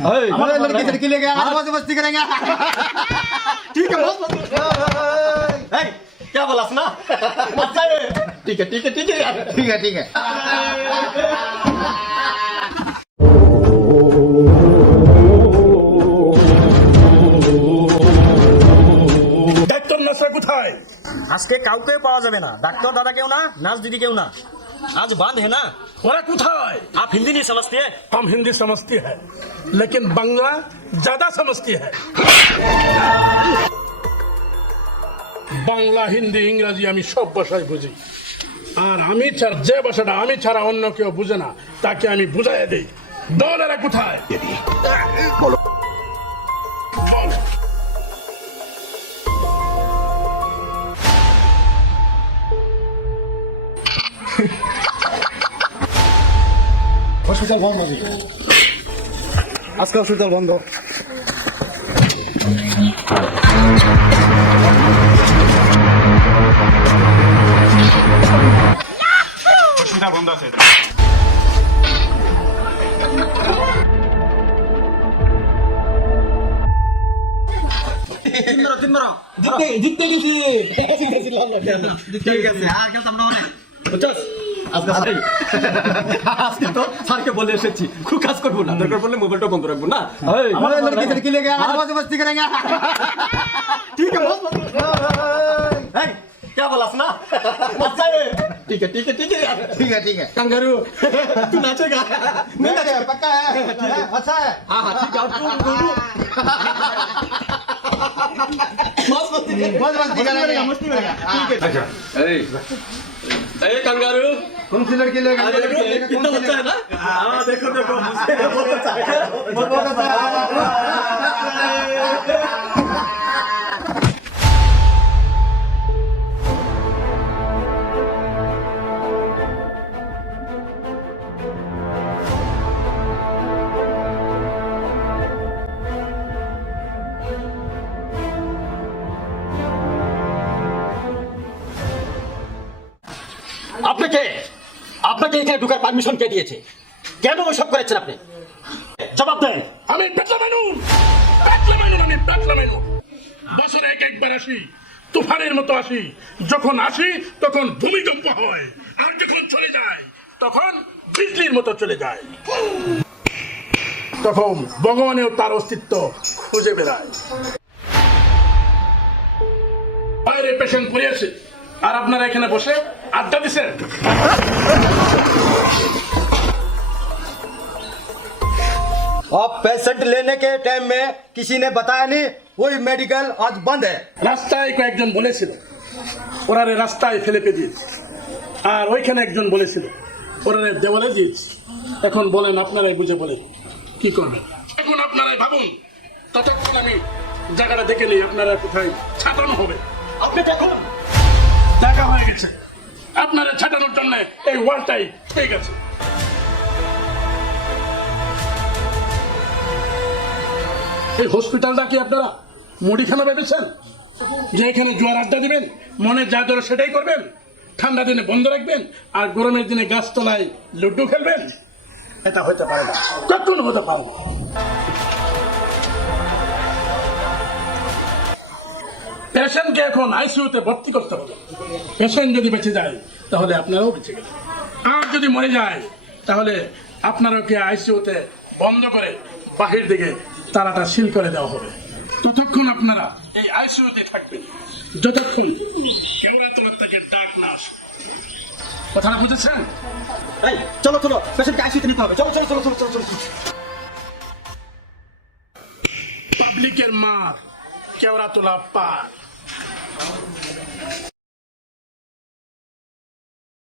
लड़की लड़की ले गया आज मस्ती करेंगे। ठीक है बहुत क्या बोला सुना? अच्छा है ठीक है ठीक है ठीक है यार ठीक है ठीक है। ডাক্তার নাসা কোথায়? আজকে কাউকে পাওয়া যাবে না, ডাক্তার দাদা কেউ না, নার্স দিদি কেউ না, आज बंद है ना। ওরা কোথায়? आप हिंदी नहीं समझते हैं? हम हिंदी समझते हैं लेकिन बांग्ला ज्यादा समझती है। বাংলা হিন্দি ইংরেজি আমি সব ভাষায় বুঝি, আর আমি ছাড়া যে ভাষাটা আমি ছাড়া অন্য কেউ বুঝে না তাকে আমি বুঝাইয়া দিই। বল এরা কোথায়? বলো। হসপিটাল বন্ধ আজকে হসপিটাল বন্ধ। হসপিটাল বন্ধ আছে। জিততে গেছি ঠিক আছে আর খেলতাম না অনেক বুঝছস। আজকে তো স্যারকে বলে এসেছি খুব কাজ করবো না, দরকার পড়লে মোবাইলটা বন্ধ রাখবো না। लड़की लड़की ले गया आज मस्ती करेंगे। ठीक है बहुत क्या बोला सुना? अच्छा है ठीक है ठीक है ठीक है यार ठीक है ठीक है। कंगारू तू नाचेगा? नहीं नाचेगा पक्का है अच्छा है हाँ हाँ ठीक है मस्ती करेगा ठीक है। अच्छा कंगारू कौन सी लड़की ले गया? कितना बच्चा है ना? हाँ देखो देखो मुझे बहुत अच्छा है बहुत अच्छा है। আপনাকে আপনাকে এখানে ঢোকার পারমিশন কে দিয়েছে? কেন ওসব করেছেন আপনি? জবাব দেন। আমি পেটলা মানুষ আমি পেটলা মানুষ। বছরে একবার আসি, তুফানের মতো আসি, যখন আসি তখন ভূমিকম্প হয়, আর যখন চলে যায় তখন বিজলির মতো চলে যায়। তখন ভগবানেও তার অস্তিত্ব খুঁজে বেড়ায়। বাইরে পেশেন্ট পড়ে আছে আর আপনারা এখানে বসে আড্ডা দিচ্ছেন। अब पेशेंट लेने के टाइम में किसी ने बताया नहीं वही मेडिकल आज बंद है। রাস্তায় কয়েকজন বলেছিল ওরারে রাস্তায় ফেলে দিয়েছে, আর ওইখানে একজন বলেছিল ওরারে দেওয়ালে দিয়েছে। এখন বলেন আপনারাই বুঝে বলেন কি করবেন। এখন আপনারাই ভাবুন, ততক্ষণ আমি জায়গাটা দেখে নিই আপনারা কোথায় ছাটানো হবে। আপনি দেখুন জায়গা হয়ে গেছে, আপনারা ছাটানোর জন্য এই ওয়ালটাই পেয়ে গেছে। এই হসপিটালটা কি আপনারা মুদিখানা ভেবেছেন যে এখানে জোয়ার আড্ডা দিবেন, মনে যা ধরে সেটাই করবেন, ঠান্ডা দিনে বন্ধ রাখবেন আর গরমের দিনে গাছতলায় লুডু খেলবেন? এটা হতে পারে না, কখনো হতে পারে না। পেশেন্টকে এখন আইসিইউতে ভর্তি করতে হবে। পেশেন্ট যদি বেঁচে যায় তাহলে আপনারাও বেঁচে গেলেন, আর যদি মরে যায় তাহলে আপনারাকে আইসিইউতে বন্ধ করে বাহির দিকে তালাটা সিল করে দেওয়া হবে। ততক্ষণ আপনারা এই আইসিইউতে থাকবেন যতক্ষণ কেওড়াতলা থেকে ডাক না আসে। কথাটা বুঝেছেন? চলো চলো পেশেন্টকে আইসিইউতে নিতে হবে, চলো চলো চলো চলো চলো। পাবলিকের মার কেওড়াতলা পার।